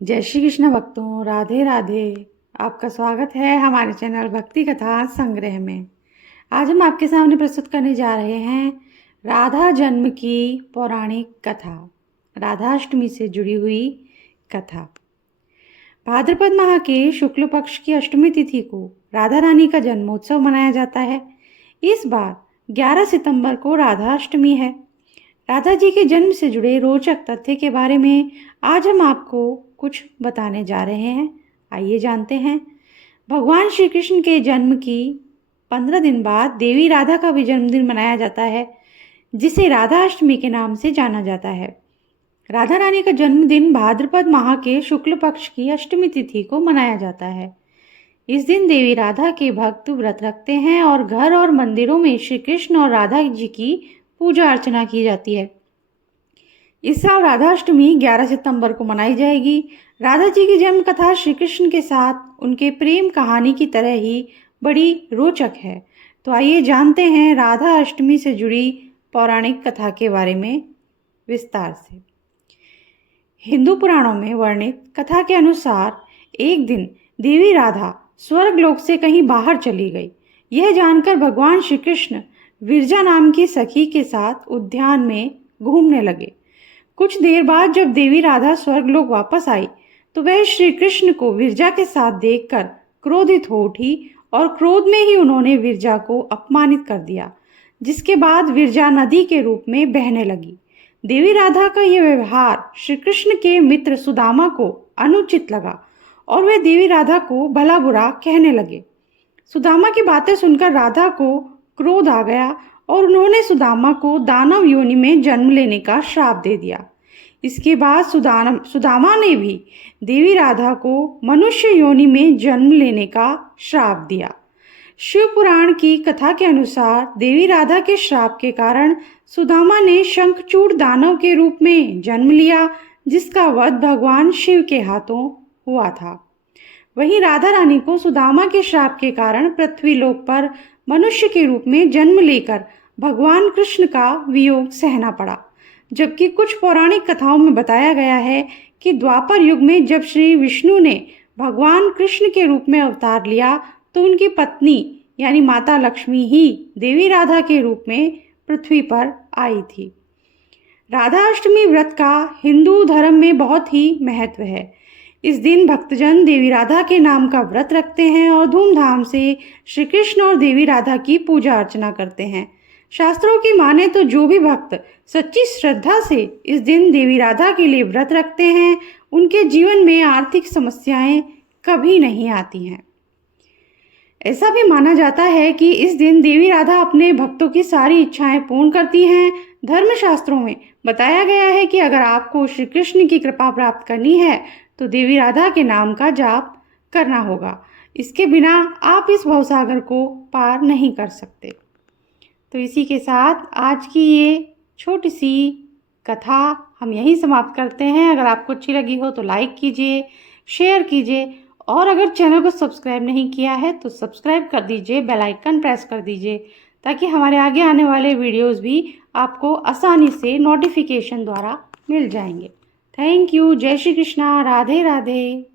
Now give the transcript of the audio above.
जय श्री कृष्ण भक्तों, राधे राधे। आपका स्वागत है हमारे चैनल भक्ति कथा संग्रह में। आज हम आपके सामने प्रस्तुत करने जा रहे हैं राधा जन्म की पौराणिक कथा, राधाष्टमी से जुड़ी हुई कथा। भाद्रपद माह के शुक्ल पक्ष की अष्टमी तिथि को राधा रानी का जन्मोत्सव मनाया जाता है। इस बार 11 सितंबर को राधाष्टमी है। राधा जी के जन्म से जुड़े रोचक तथ्य के बारे में आज हम आपको कुछ बताने जा रहे हैं। आइए जानते हैं। भगवान श्री कृष्ण के जन्म की 15 दिन बाद देवी राधा का भी जन्मदिन मनाया जाता है, जिसे राधाष्टमी के नाम से जाना जाता है। राधा रानी का जन्मदिन भाद्रपद माह के शुक्ल पक्ष की अष्टमी तिथि को मनाया जाता है। इस दिन देवी राधा के भक्त व्रत रखते हैं और घर और मंदिरों में श्री कृष्ण और राधा जी की पूजा अर्चना की जाती है। इस साल राधाष्टमी 11 सितंबर को मनाई जाएगी। राधा जी की जन्म कथा श्री कृष्ण के साथ उनके प्रेम कहानी की तरह ही बड़ी रोचक है। तो आइए जानते हैं राधा अष्टमी से जुड़ी पौराणिक कथा के बारे में विस्तार से। हिंदू पुराणों में वर्णित कथा के अनुसार एक दिन देवी राधा स्वर्गलोक से कहीं बाहर चली गई। यह जानकर भगवान श्री कृष्ण विरजा नाम की सखी के साथ उद्यान में घूमने लगे। कुछ देर बाद जब देवी राधा स्वर्गलोक वापस आई तो वह श्री कृष्ण को विरजा के साथ देखकर क्रोधित हो उठी और क्रोध में ही उन्होंने विरजा को अपमानित कर दिया, जिसके बाद विरजा नदी के रूप में बहने लगी। देवी राधा का यह व्यवहार श्री कृष्ण के मित्र सुदामा को अनुचित लगा और वे देवी राधा को भला बुरा कहने लगे। सुदामा की बातें सुनकर राधा को क्रोध आ गया और उन्होंने सुदामा को दानव योनि में जन्म लेने का श्राप दे दिया। इसके बाद सुदामा ने भी देवी राधा को मनुष्य योनि में जन्म लेने का श्राप दिया। शिव पुराण की कथा के अनुसार देवी राधा के श्राप के कारण सुदामा ने शंखचूड़ दानव के रूप में जन्म लिया, जिसका वध भगवान शिव के हाथों हुआ था। वहीं राधा रानी को सुदामा के श्राप के कारण पृथ्वी लोक पर मनुष्य के रूप में जन्म लेकर भगवान कृष्ण का वियोग सहना पड़ा। जबकि कुछ पौराणिक कथाओं में बताया गया है कि द्वापर युग में जब श्री विष्णु ने भगवान कृष्ण के रूप में अवतार लिया तो उनकी पत्नी यानी माता लक्ष्मी ही देवी राधा के रूप में पृथ्वी पर आई थी। राधा अष्टमी व्रत का हिंदू धर्म में बहुत ही महत्व है। इस दिन भक्तजन देवी राधा के नाम का व्रत रखते हैं और धूमधाम से श्री कृष्ण और देवी राधा की पूजा अर्चना करते हैं। शास्त्रों की माने तो जो भी भक्त सच्ची श्रद्धा से इस दिन देवी राधा के लिए व्रत रखते हैं, उनके जीवन में आर्थिक समस्याएं कभी नहीं आती हैं। ऐसा भी माना जाता है कि इस दिन देवी राधा अपने भक्तों की सारी इच्छाएं पूर्ण करती हैं। धर्मशास्त्रों में बताया गया है कि अगर आपको श्री कृष्ण की कृपा प्राप्त करनी है तो देवी राधा के नाम का जाप करना होगा। इसके बिना आप इस भवसागर को पार नहीं कर सकते। तो इसी के साथ आज की ये छोटी सी कथा हम यहीं समाप्त करते हैं। अगर आपको अच्छी लगी हो तो लाइक कीजिए, शेयर कीजिए और अगर चैनल को सब्सक्राइब नहीं किया है तो सब्सक्राइब कर दीजिए, बेल आइकन प्रेस कर दीजिए ताकि हमारे आगे आने वाले वीडियोस भी आपको आसानी से नोटिफिकेशन द्वारा मिल जाएंगे। Thank you. जय श्री कृष्णा। राधे राधे।